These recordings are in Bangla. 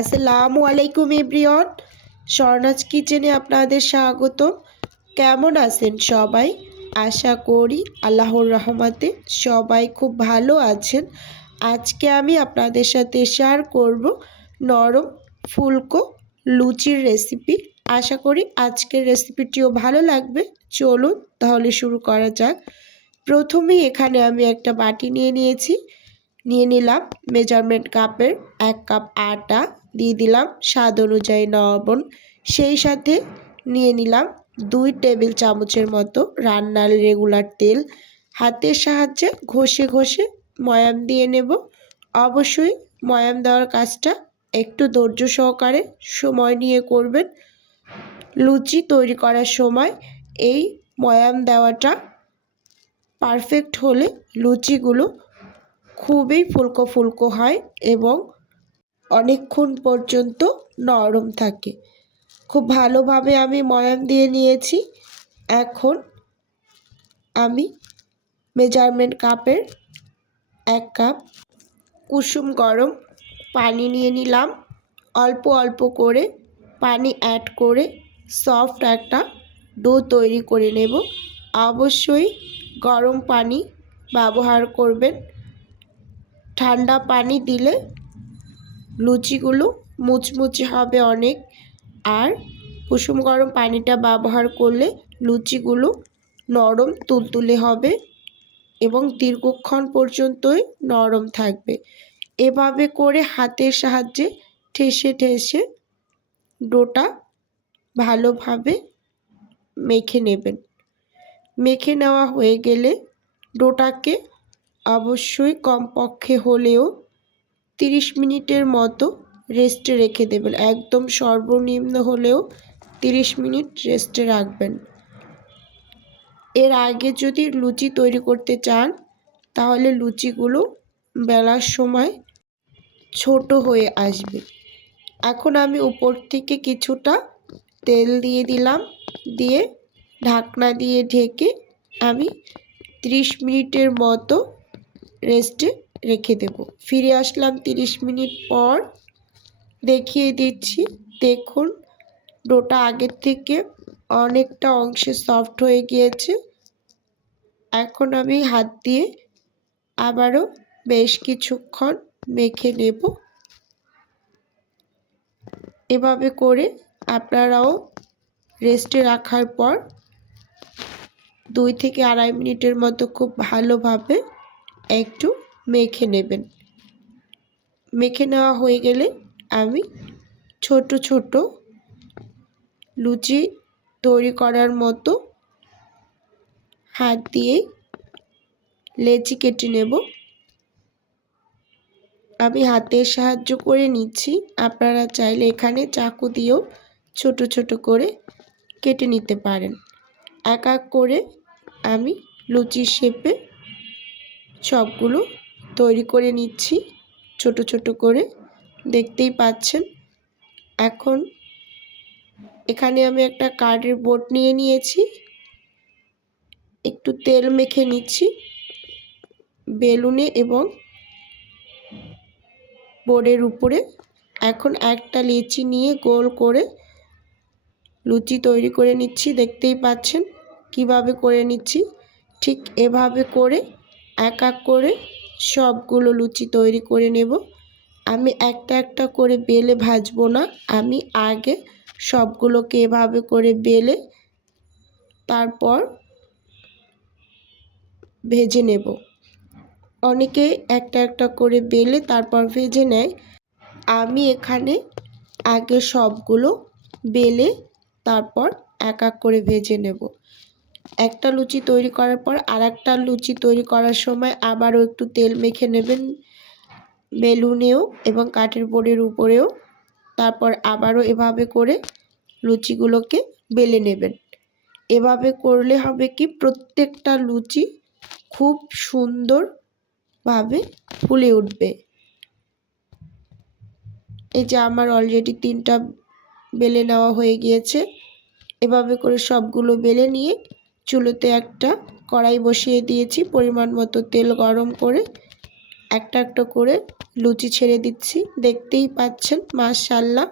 আসসালামু আলাইকুম এভরিওয়ান। স্বর্ণাজ কিচেনে আপনাদের স্বাগত কেমন আছেন সবাই? আশা করি আল্লাহর রহমতে সবাই খুব ভালো আছেন। আজকে আমি আপনাদের সাথে শেয়ার করব নরম ফুলকো লুচির রেসিপি আশা করি আজকের রেসিপিটিও ভালো লাগবে। চলুন তাহলে শুরু করা যাক। প্রথমেই এখানে আমি একটা বাটি নিয়ে নিয়েছি। নিয়ে নিলাম মেজারমেন্ট কাপের এক কাপ আটা। দিয়ে দিলাম স্বাদ অনুযায়ী লবণ। সেই সাথে নিয়ে নিলাম দুই টেবিল চামচের মতো রান্নার রেগুলার তেল। হাতের সাহায্যে ঘষে ঘষে ময়াম দিয়ে নেব। অবশ্যই ময়াম দেওয়ার কাজটা একটু ধৈর্য সহকারে সময় নিয়ে করবেন। লুচি তৈরি করার সময় এই ময়াম দেওয়াটা পারফেক্ট হলে লুচিগুলো খুবই ফুলকো ফুলকো হয় এবং অনেকক্ষণ পর্যন্ত নরম থাকে। খুব ভালোভাবে আমি ময়াম দিয়ে নিয়েছি। এখন আমি মেজারমেন্ট কাপের এক কাপ কুসুম গরম পানি নিয়ে নিলাম। অল্প অল্প করে পানি অ্যাড করে সফট একটা ডো তৈরি করে নেব। অবশ্যই গরম পানি ব্যবহার করবেন। ঠান্ডা পানি দিলে লুচিগুলো মুচমুচে হবে অনেক। আর কুসুম গরম পানিটা ব্যবহার করলে লুচিগুলো নরম তুলতুলে হবে এবং দীর্ঘক্ষণ পর্যন্তই নরম থাকবে। এভাবে করে হাতের সাহায্যে ঠেসে ঠেসে ডোটা ভালোভাবে মেখে নেবেন। মেখে নেওয়া হয়ে গেলে ডোটাকে অবশ্যই কমপক্ষে হলেও তিরিশ মিনিটের মতো রেস্টে রেখে দেবেন। একদম সর্বনিম্ন হলেও তিরিশ মিনিট রেস্টে রাখবেন। এর আগে যদি লুচি তৈরি করতে চান, তাহলে লুচিগুলো বেলার সময় ছোট হয়ে আসবে। এখন আমি উপর থেকে কিছুটা তেল দিয়ে দিলাম, দিয়ে ঢাকনা দিয়ে ঢেকে আমি ত্রিশ মিনিটের মতো রেস্টে রেখে দেব। ফিরে আসলাম তিরিশ মিনিট পর। দেখিয়ে দিচ্ছি, দেখুন, ডোটা আগের থেকে অনেকটা অংশে সফট হয়ে গিয়েছে। এখন আমি হাত দিয়ে আবারও বেশ কিছুক্ষণ মেখে নেব। এভাবে করে আপনারাও রেস্টে রাখার পর দুই থেকে আড়াই মিনিটের মতো খুব ভালোভাবে একটু মেখে নেবেন। মেখে নেওয়া হয়ে গেলে আমি ছোট ছোট লুচি তৈরি করার মতো হাত দিয়ে লেচি কেটে নেব। আমি হাতের সাহায্য করে নিচ্ছি। আপনারা চাইলে এখানে চাকু দিয়েও ছোট ছোট করে কেটে নিতে পারেন। এক এক করে আমি লুচির শেপে সবগুলো তৈরি করে নিচ্ছি, ছোট ছোট করে। দেখতেই পাচ্ছেন, এখন এখানে আমি একটা কার্ডের বোর্ড নিয়ে নিয়েছি। একটু তেল মেখে নিচ্ছি বেলুনে এবং বোর্ডের উপরে। এখন একটা লিচি নিয়ে গোল করে লুচি তৈরি করে নিচ্ছি, দেখতেই পাচ্ছেন কীভাবে করে নিচ্ছি। ঠিক এভাবে করে এক এক করে সবগুলো লুচি তৈরি করে নেব। আমি একটা একটা করে বেলে ভাজবো না। আমি আগে সবগুলোকে এভাবে করে বেলে তারপর ভেজে নেব। অনেকে একটা একটা করে বেলে তারপর ভেজে নেয়। আমি এখানে আগে সবগুলো বেলে তারপর এক এক করে ভেজে নেব। একটা লুচি তৈরি করার পর আর একটা লুচি তৈরি করার সময় আবারও একটু তেল মেখে নেবেন বেলুনেও এবং কাঠের বোর্ডের উপরেও। তারপর আবারও এভাবে করে লুচিগুলোকে বেলে নেবেন। এভাবে করলে হবে কি প্রত্যেকটা লুচি খুব সুন্দরভাবে ফুলে উঠবে। এই যে আমার অলরেডি তিনটা বেলে নেওয়া হয়ে গিয়েছে। এভাবে করে সবগুলো বেলে নিয়ে চুলোতে একটা কড়াই বসিয়ে দিয়েছি, পরিমাণ মতো তেল গরম করে একটা একটা করে লুচি ছেড়ে দিচ্ছি। দেখতেই পাচ্ছেন মাশাল্লাহ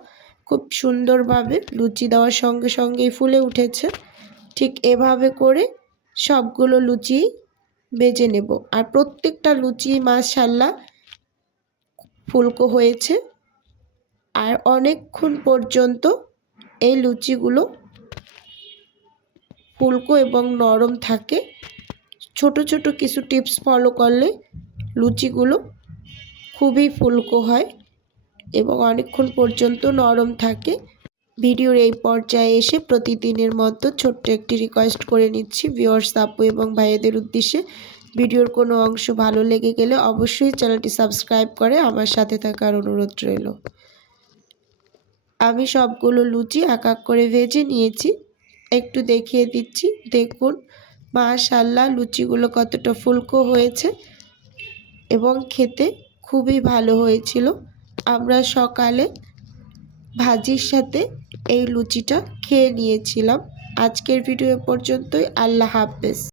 খুব সুন্দরভাবে লুচি দেওয়ার সঙ্গে সঙ্গেই ফুলে উঠেছে। ঠিক এভাবে করে সবগুলো লুচি বেজে নেব। আর প্রত্যেকটা লুচি মাশাল্লাহ ফুলকো হয়েছে। আর অনেকক্ষণ পর্যন্ত এই লুচিগুলো ফুলকো এবং নরম থাকে। ছোট ছোট কিছু টিপস ফলো করলে লুচিগুলো খুবই ফুলকো হয় এবং অনেকক্ষণ পর্যন্ত নরম থাকে। ভিডিওর এই পর্যায়ে এসে প্রতিদিনের মতো ছোট্ট একটি রিকোয়েস্ট করে নিচ্ছি। ভিওর্স আপু এবং ভাইয়েদের উদ্দেশ্যে ভিডিওর কোনো অংশ ভালো লেগে গেলে অবশ্যই চ্যানেলটি সাবস্ক্রাইব করে আমার সাথে থাকার অনুরোধ রইল। আমি সবগুলো লুচি এক এক করে ভেজে নিয়েছি। একটু দেখিয়ে দিচ্ছি। দেখুন মাশাল্লাহ লুচিগুলো কতটা ফুলকো হয়েছে এবং খেতে খুবই ভালো হয়েছিল। আমরা সকালে ভাজির সাথে এই লুচিটা খেয়ে নিয়েছিলাম। আজকের ভিডিও পর্যন্তই। আল্লাহ হাফেজ।